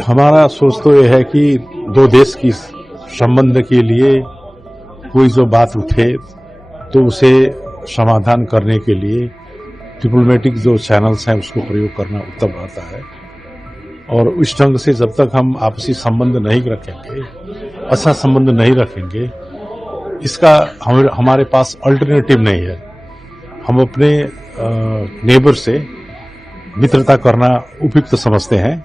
हमारा सोच तो यह है कि दो देश की संबंध के लिए कोई जो बात उठे तो उसे समाधान करने के लिए डिप्लोमेटिक जो चैनल्स हैं उसको प्रयोग करना उत्तम रहता है। और इस ढंग से जब तक हम आपसी संबंध नहीं रखेंगे, अच्छा संबंध नहीं रखेंगे, इसका हमारे पास अल्टरनेटिव नहीं है। हम अपने नेबर से मित्रता करना उपयुक्त समझते हैं।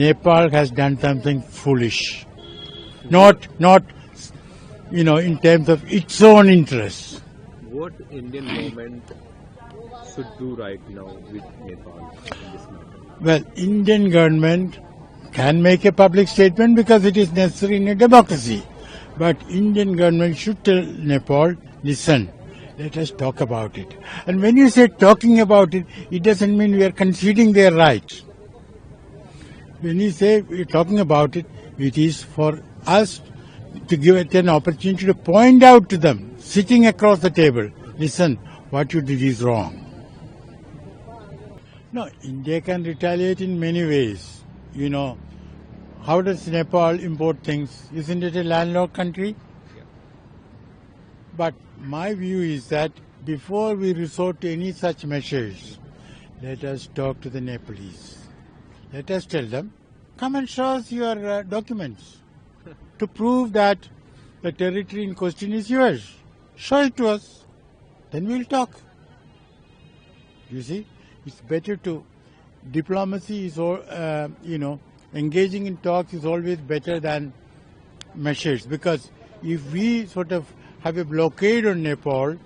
Nepal has done something foolish. Not in terms of its own interests. What Indian government should do right now with Nepal in this matter? Well, Indian government can make a public statement because it is necessary in a democracy. But Indian government should tell Nepal, listen, let us talk about it. And when you say talking about it, it doesn't mean we are conceding their rights. When you say we're talking about it, it is for us to give it an opportunity to point out to them, sitting across the table, listen, what you did is wrong. No, India can retaliate in many ways. How does Nepal import things? Isn't it a landlocked country? Yeah. But my view is that before we resort to any such measures, let us talk to the Nepalese. Let us tell them, come and show us your documents to prove that the territory in question is yours. Show it to us. Then we'll talk. You see, it's better to, diplomacy is, engaging in talks is always better than measures. Because if we sort of have a blockade on Nepal,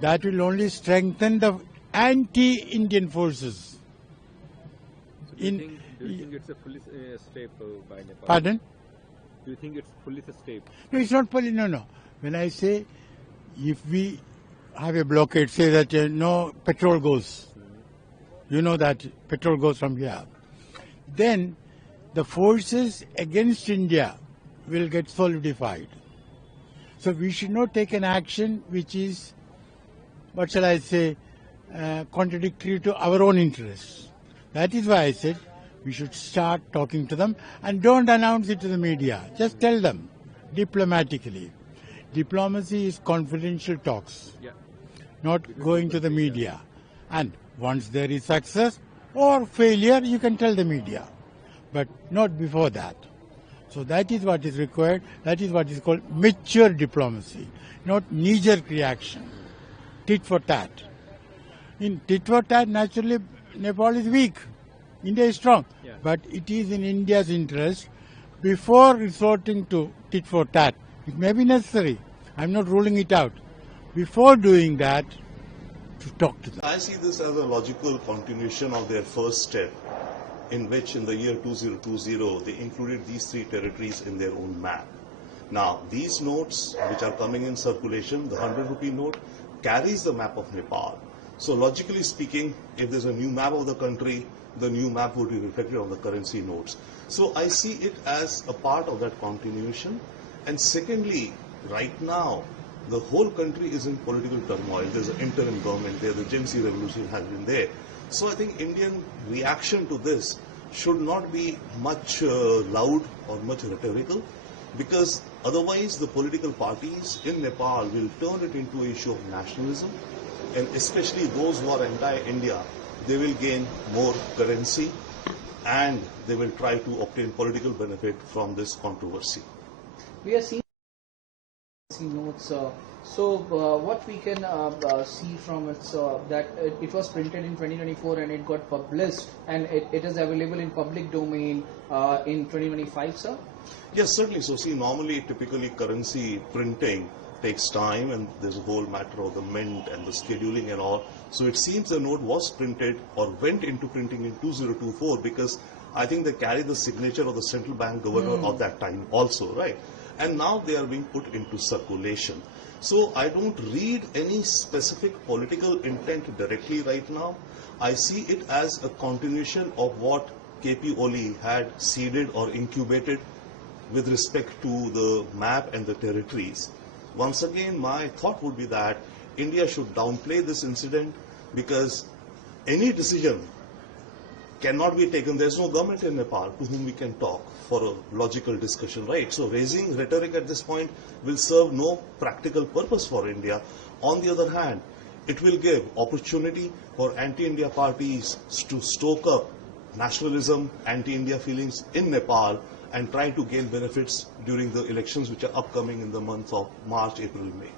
that will only strengthen the anti-Indian forces. Do you think it's a foolish step by Nepal? Pardon? Do you think it's a foolish step? No, it's not foolish. No. When I say if we have a blockade, say that no petrol goes, you know that petrol goes from here, then the forces against India will get solidified. So we should not take an action which is, what shall I say, contradictory to our own interests. That is why I said we should start talking to them and don't announce it to the media. Just tell them diplomatically. Diplomacy is confidential talks, not going to the media. And once there is success or failure, you can tell the media, but not before that. So that is what is required. That is what is called mature diplomacy, not knee-jerk reaction, tit for tat. In tit for tat, naturally, Nepal is weak. India is strong. Yeah. But it is in India's interest, before resorting to tit for tat, it may be necessary. I'm not ruling it out. before doing that, to talk to them. I see this as a logical continuation of their first step, in which in the year 2020 they included these three territories in their own map. Now, these notes which are coming in circulation, the 100 rupee note, carries the map of Nepal. So logically speaking, if there's a new map of the country, the new map would be reflected on the currency notes. So I see it as a part of that continuation. And secondly, right now, the whole country is in political turmoil. There's an interim government there, the Gen Z revolution has been there. So I think Indian reaction to this should not be much loud or much rhetorical, because otherwise the political parties in Nepal will turn it into an issue of nationalism, and especially those who are anti-India, they will gain more currency and they will try to obtain political benefit from this controversy. We are seeing notes. What we can see from it, that it was printed in 2024 and it got published, and it is available in public domain in 2025, sir? Yes, certainly. So see, normally, typically currency printing takes time, and there's a whole matter of the mint and the scheduling and all. So it seems the note was printed or went into printing in 2024, because I think they carry the signature of the central bank governor of that time also, right? And now they are being put into circulation. So I don't read any specific political intent directly right now. I see it as a continuation of what KP Oli had seeded or incubated with respect to the map and the territories. Once again, my thought would be that India should downplay this incident, because any decision cannot be taken. There's no government in Nepal to whom we can talk for a logical discussion, right? So raising rhetoric at this point will serve no practical purpose for India. On the other hand, it will give opportunity for anti-India parties to stoke up nationalism, anti-India feelings in Nepal, and try to gain benefits during the elections which are upcoming in the months of March, April, May.